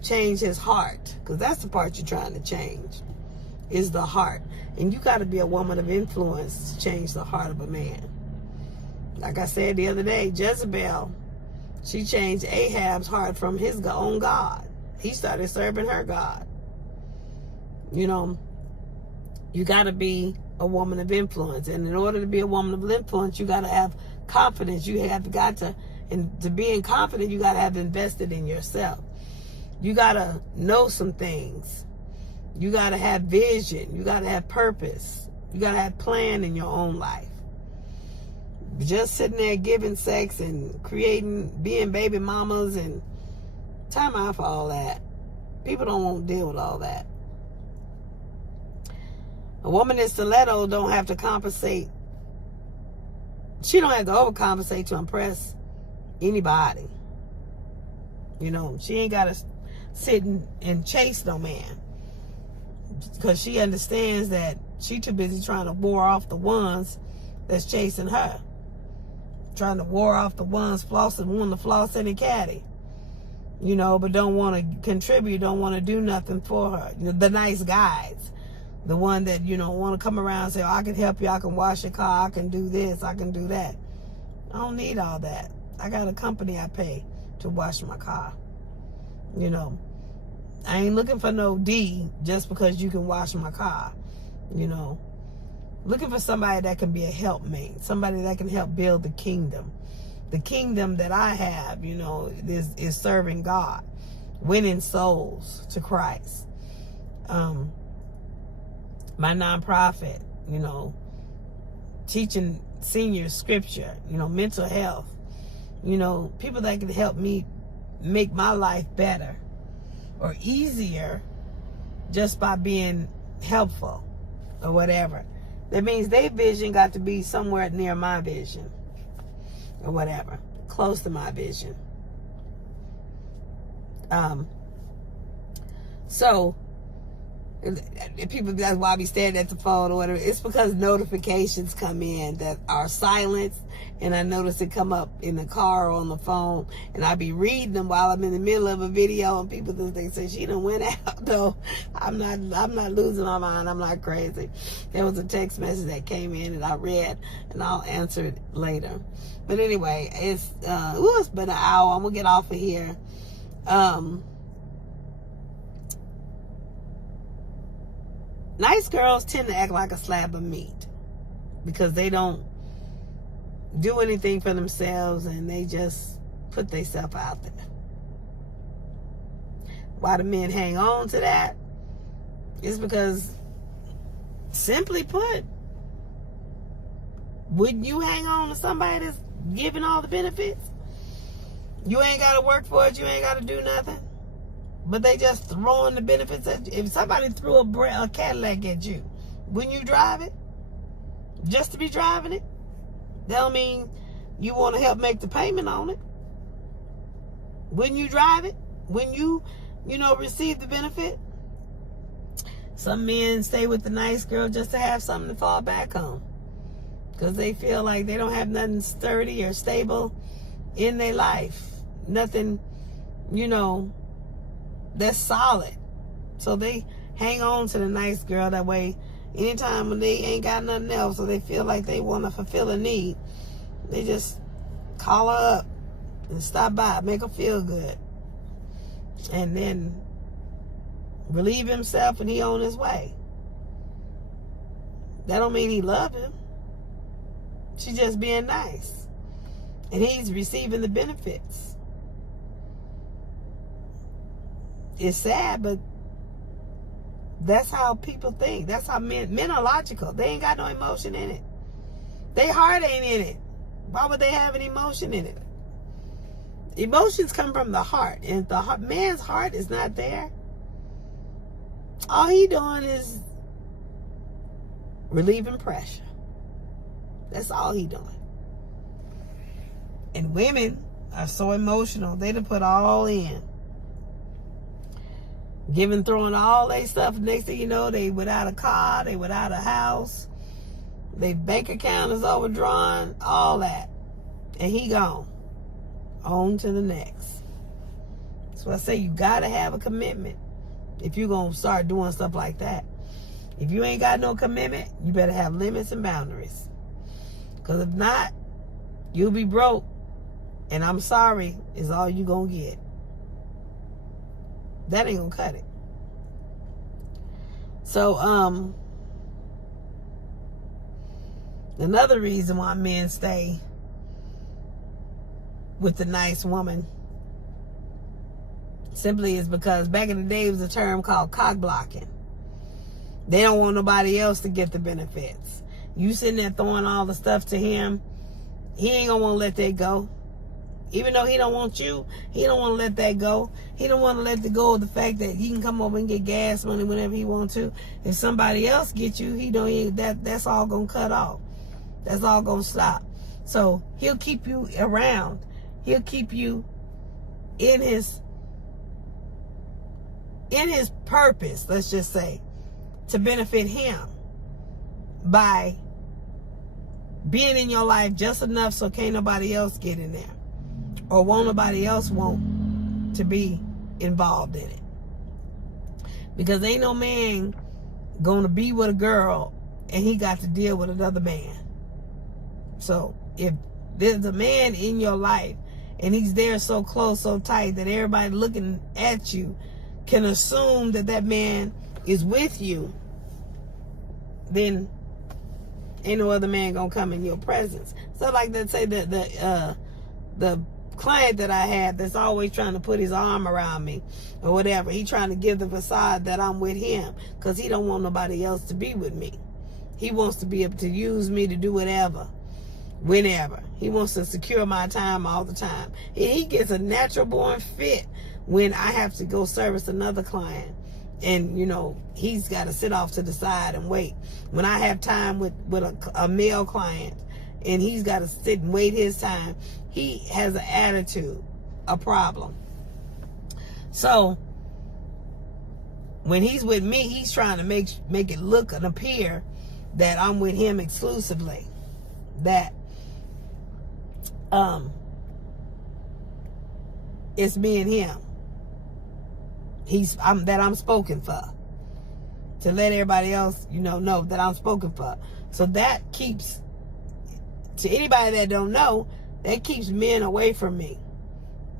change his heart. Because that's the part you're trying to change, is the heart. And you got to be a woman of influence to change the heart of a man. Like I said the other day, Jezebel, she changed Ahab's heart from his own God. He started serving her God. You got to be a woman of influence. And in order to be a woman of influence, you got to have confidence. And to be confident, you got to have invested in yourself. You got to know some things. You got to have vision. You got to have purpose. You got to have plan in your own life. Just sitting there giving sex and being baby mamas, and time out for all that. People don't want to deal with all that. A woman in stiletto don't have to compensate. She don't have to overcompensate to impress anybody. She ain't got to sit and chase no man. Because she understands that she too busy trying to ward off the ones that's chasing her. Trying to ward off the ones wanting to floss in a caddy. But don't want to contribute, don't want to do nothing for her. The nice guys. The one that, want to come around and say, I can help you, I can wash your car, I can do this, I can do that. I don't need all that. I got a company I pay to wash my car. I ain't looking for no D just because you can wash my car. Looking for somebody that can be a helpmate, somebody that can help build the kingdom. The kingdom that I have, is serving God, winning souls to Christ. My nonprofit, teaching seniors scripture, mental health, people that can help me make my life better or easier just by being helpful or whatever. That means their vision got to be somewhere near my vision or whatever, close to my vision. So And people, that's why I be staring at the phone or whatever. It's because notifications come in that are silenced, and I notice it come up in the car or on the phone, and I be reading them while I'm in the middle of a video, and people think they say she done went out. No, I'm not losing my mind. I'm not crazy. There was a text message that came in and I read, and I'll answer it later. But anyway, it's been an hour. I'm gonna get off of here. Nice girls tend to act like a slab of meat because they don't do anything for themselves, and they just put themselves out there. Why the men hang on to that is because, simply put, wouldn't you hang on to somebody that's giving all the benefits? You ain't got to work for it. You ain't got to do nothing. But they just throwing the benefits at you. If somebody threw a Cadillac at you, wouldn't you drive it? Just to be driving it? That don't mean you want to help make the payment on it. Wouldn't you drive it? Wouldn't you receive the benefit? Some men stay with the nice girl just to have something to fall back on, because they feel like they don't have nothing sturdy or stable in their life. Nothing, that's solid. So they hang on to the nice girl. That way, anytime when they ain't got nothing else, or they feel like they want to fulfill a need, they just call her up and stop by, make her feel good, and then relieve himself, and he on his way. That don't mean he love him. She just being nice, and he's receiving the benefits. It's sad, but that's how people think. That's how men are logical. They ain't got no emotion in it. Their heart ain't in it. Why would they have an emotion in it? Emotions come from the heart, and if the man's heart is not there, all he doing is relieving pressure. That's all he doing. And women are so emotional. They done put all in. Throwing all their stuff. Next thing you know, they without a car, they without a house, their bank account is overdrawn, all that. And he gone. On to the next. So I say you gotta have a commitment if you're gonna start doing stuff like that. If you ain't got no commitment, you better have limits and boundaries. Because if not, you'll be broke. And I'm sorry, is all you gonna get. That ain't gonna cut it. So, another reason why men stay with the nice woman simply is because back in the day it was a term called cock blocking. They don't want nobody else to get the benefits. You sitting there throwing all the stuff to him, he ain't gonna want to let that go. Even though he don't want you, he don't want to let that go. He don't want to let go of the fact that he can come over and get gas money whenever he wants to. If somebody else gets you, that's all gonna cut off. That's all gonna stop. So he'll keep you around. He'll keep you in his purpose, let's just say, to benefit him by being in your life just enough so can't nobody else get in there. Or won't nobody else want to be involved in it. Because ain't no man gonna be with a girl and he got to deal with another man. So if there's a man in your life and he's there so close, so tight that everybody looking at you can assume that that man is with you, then ain't no other man gonna come in your presence. So like they say that the client that I have that's always trying to put his arm around me or whatever, he trying to give the facade that I'm with him because he don't want nobody else to be with me. He wants to be able to use me to do whatever, whenever. He wants to secure my time all the time. He gets a natural born fit when I have to go service another client, and he's got to sit off to the side and wait. When I have time with a male client and he's got to sit and wait his time, he has an attitude, a problem. So when he's with me, he's trying to make it look and appear that I'm with him exclusively. That it's me and him. I'm spoken for. To let everybody else, know that I'm spoken for. So that keeps, to anybody that don't know, that keeps men away from me.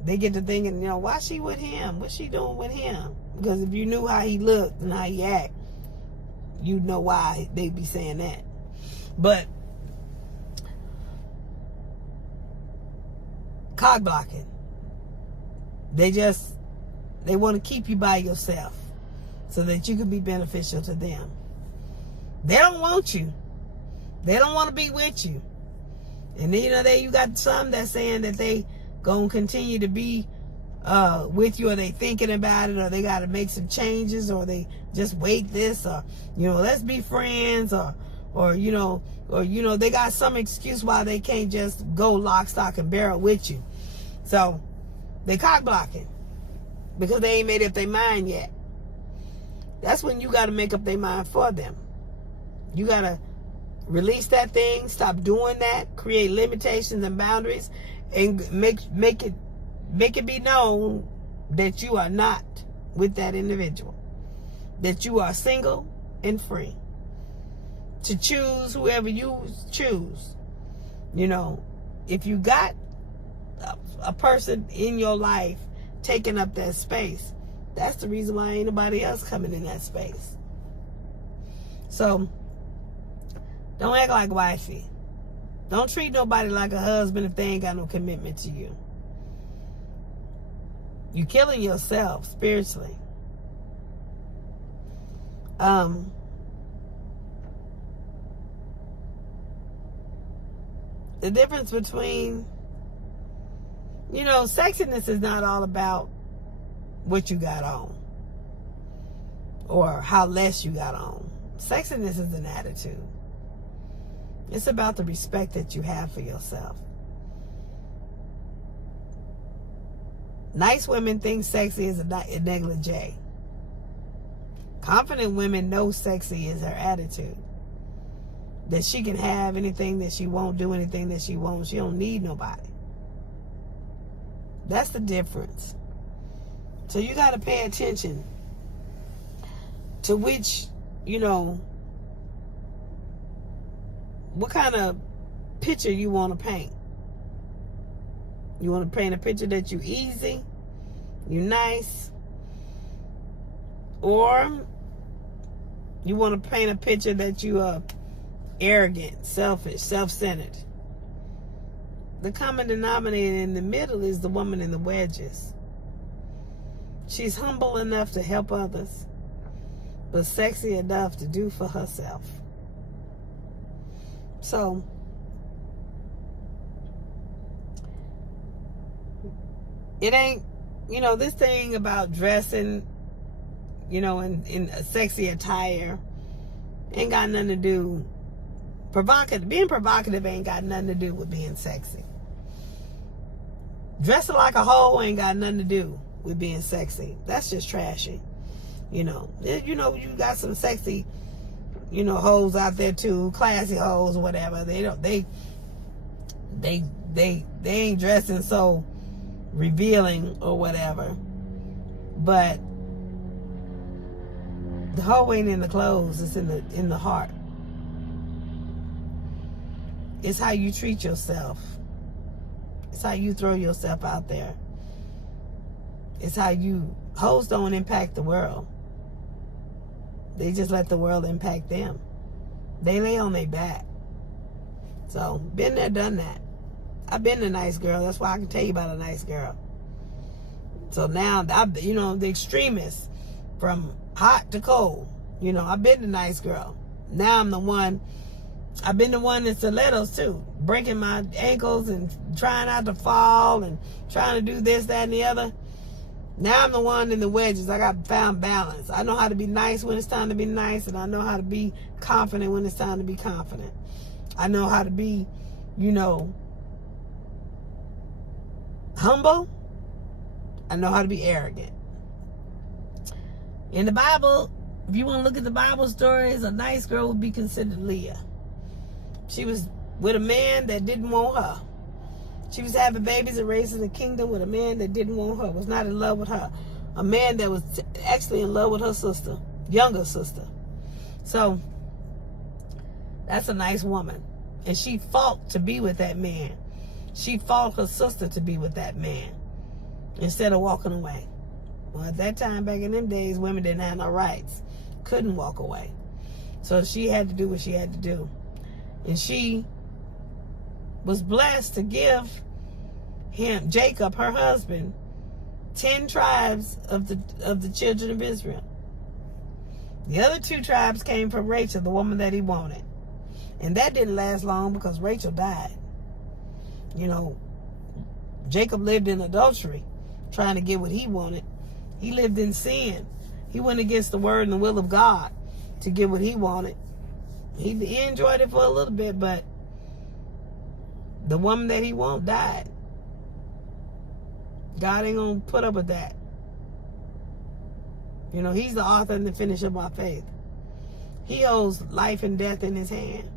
They get to thinking, why she with him? What's she doing with him? Because if you knew how he looked and how he act, you'd know why they'd be saying that. But cock blocking. They want to keep you by yourself so that you can be beneficial to them. They don't want you. They don't want to be with you. And then, you got some that's saying that they gonna continue to be with you, or they thinking about it, or they got to make some changes, or they just wait this, or let's be friends, or they got some excuse why they can't just go lock, stock, and barrel with you. So they cock blocking because they ain't made up their mind yet. That's when you got to make up their mind for them. You got to release that thing, stop doing that, create limitations and boundaries, and make it be known that you are not with that individual, that you are single and free to choose whoever you choose. If you got a person in your life taking up that space, that's the reason why ain't nobody else coming in that space. So don't act like wifey. Don't treat nobody like a husband if they ain't got no commitment to you. You're killing yourself spiritually. The difference between, sexiness is not all about what you got on or how less you got on. Sexiness is an attitude. It's about the respect that you have for yourself. Nice women think sexy is a negligee. Confident women know sexy is her attitude. That she can have anything that she won't, do anything that she won't. She don't need nobody. That's the difference. So you got to pay attention to which, what kind of picture you want to paint. You want to paint a picture that you easy, you nice, or you want to paint a picture that you are arrogant, selfish, self-centered. The common denominator in the middle is the woman in the wedges. She's humble enough to help others, but sexy enough to do for herself. So, it ain't, this thing about dressing, in a sexy attire ain't got nothing to do. Being provocative ain't got nothing to do with being sexy. Dressing like a hoe ain't got nothing to do with being sexy. That's just trashy. You got some sexy, hoes out there too, classy hoes or whatever. They ain't dressing so revealing or whatever. But the hoe ain't in the clothes, it's in the heart. It's how you treat yourself. It's how you throw yourself out there. It's how hoes don't impact the world. They just let the world impact them. They lay on their back. So, been there, done that. I've been a nice girl. That's why I can tell you about a nice girl. So now, the extremists, from hot to cold. I've been the nice girl. Now I've been the one in stilettos too. Breaking my ankles and trying not to fall and trying to do this, that, and the other. Now I'm the one in the wedges. I got found balance. I know how to be nice when it's time to be nice, and I know how to be confident when it's time to be confident. I know how to be, humble. I know how to be arrogant. In the Bible, if you want to look at the Bible stories, a nice girl would be considered Leah. She was with a man that didn't want her. She was having babies and raising the kingdom with a man that didn't want her, was not in love with her. A man that was actually in love with her sister, younger sister. So, that's a nice woman. And she fought to be with that man. She fought her sister to be with that man instead of walking away. Well, at that time, back in them days, women didn't have no rights. Couldn't walk away. So she had to do what she had to do. And she was blessed to give him, Jacob, her husband, 10 tribes of the children of Israel. The other 2 tribes came from Rachel, the woman that he wanted. And that didn't last long because Rachel died. You know, Jacob lived in adultery, trying to get what he wanted. He lived in sin. He went against the word and the will of God to get what he wanted. He enjoyed it for a little bit, but the woman that he wanted died. God ain't going to put up with that. You know, he's the author and the finisher of our faith. He holds life and death in his hand.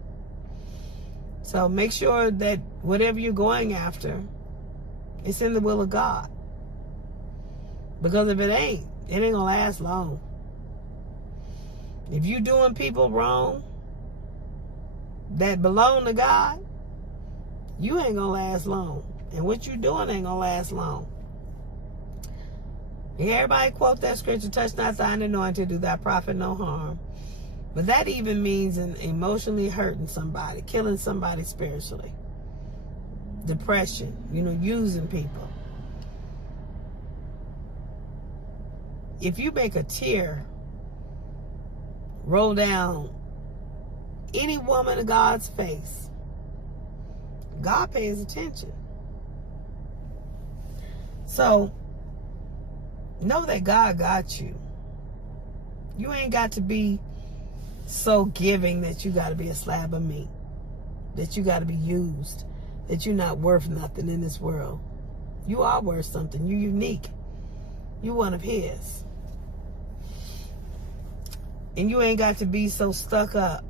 So make sure that whatever you're going after, it's in the will of God. Because if it ain't going to last long. If you're doing people wrong that belong to God, you ain't going to last long. And what you're doing ain't going to last long. Everybody quote that scripture, touch not thine anointed, do thy prophet no harm. But that even means emotionally hurting somebody, killing somebody spiritually. Depression, using people. If you make a tear roll down any woman of God's face, God pays attention. So, know that God got you. You ain't got to be so giving that you got to be a slab of meat, that you got to be used, that you're not worth nothing in this world. You are worth something. You're unique. You're one of his. And you ain't got to be so stuck up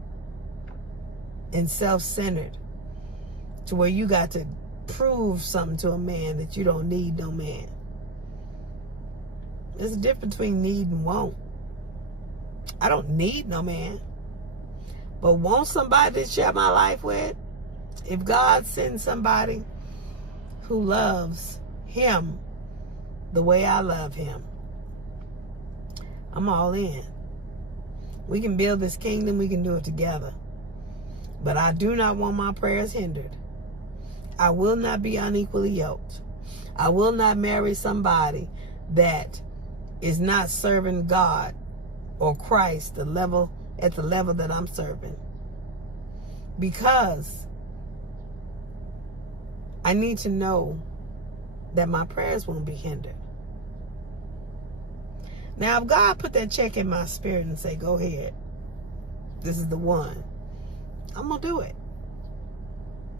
and self-centered to where you got to prove something to a man that you don't need no man. There's a difference between need and want. I don't need no man. But want somebody to share my life with? If God sends somebody who loves him the way I love him, I'm all in. We can build this kingdom. We can do it together. But I do not want my prayers hindered. I will not be unequally yoked. I will not marry somebody that is not serving God or Christ at the level that I'm serving. Because I need to know that my prayers won't be hindered. Now, if God put that check in my spirit and say, go ahead, this is the one, I'm going to do it.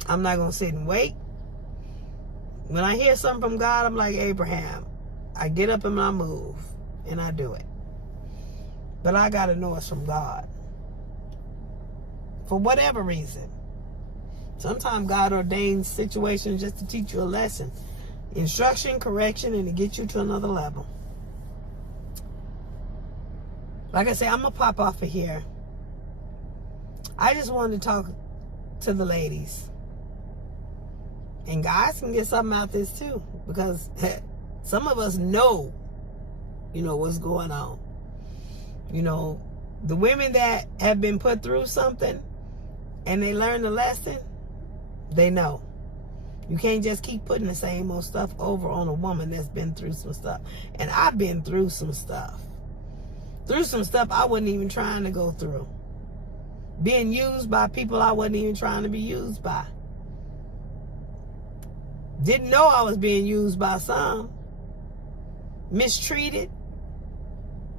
I'm not going to sit and wait. When I hear something from God, I'm like Abraham. I get up and I move, and I do it. But I got to know it's from God. For whatever reason. Sometimes God ordains situations just to teach you a lesson. Instruction, correction, and to get you to another level. Like I say, I'm going to pop off of here. I just wanted to talk to the ladies. And guys can get something out of this too. Because some of us know, what's going on. The women that have been put through something and they learn the lesson, they know. You can't just keep putting the same old stuff over on a woman that's been through some stuff. And I've been through some stuff. Through some stuff I wasn't even trying to go through. Being used by people I wasn't even trying to be used by. Didn't know I was being used by some. Mistreated.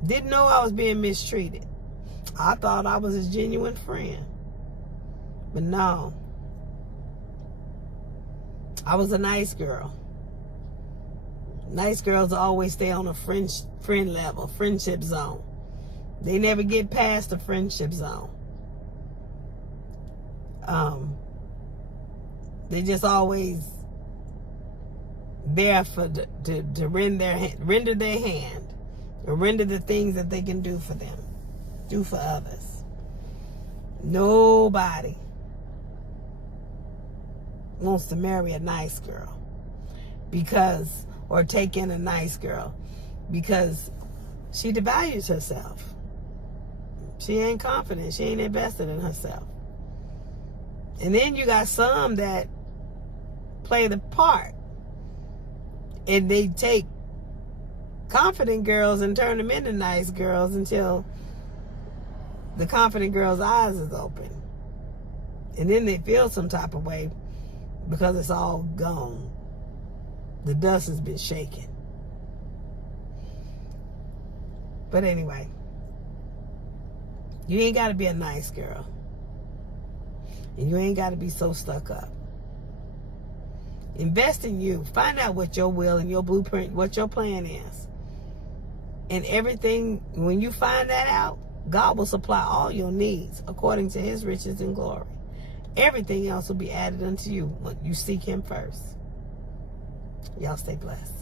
Didn't know I was being mistreated. I thought I was a genuine friend. But no. I was a nice girl. Nice girls always stay on a friend level, friendship zone. They never get past the friendship zone. They just always there to render their hand, or render the things that they can do for them, do for others. Nobody wants to marry a nice girl or take in a nice girl, because she devalues herself. She ain't confident. She ain't invested in herself. And then you got some that play the part, and they take confident girls and turn them into nice girls until the confident girl's eyes is open. And then they feel some type of way because it's all gone. The dust has been shaken. But anyway, you ain't got to be a nice girl. And you ain't got to be so stuck up. Invest in you. Find out what your will and your blueprint, what your plan is. And everything, when you find that out, God will supply all your needs according to his riches and glory. Everything else will be added unto you when you seek him first. Y'all stay blessed.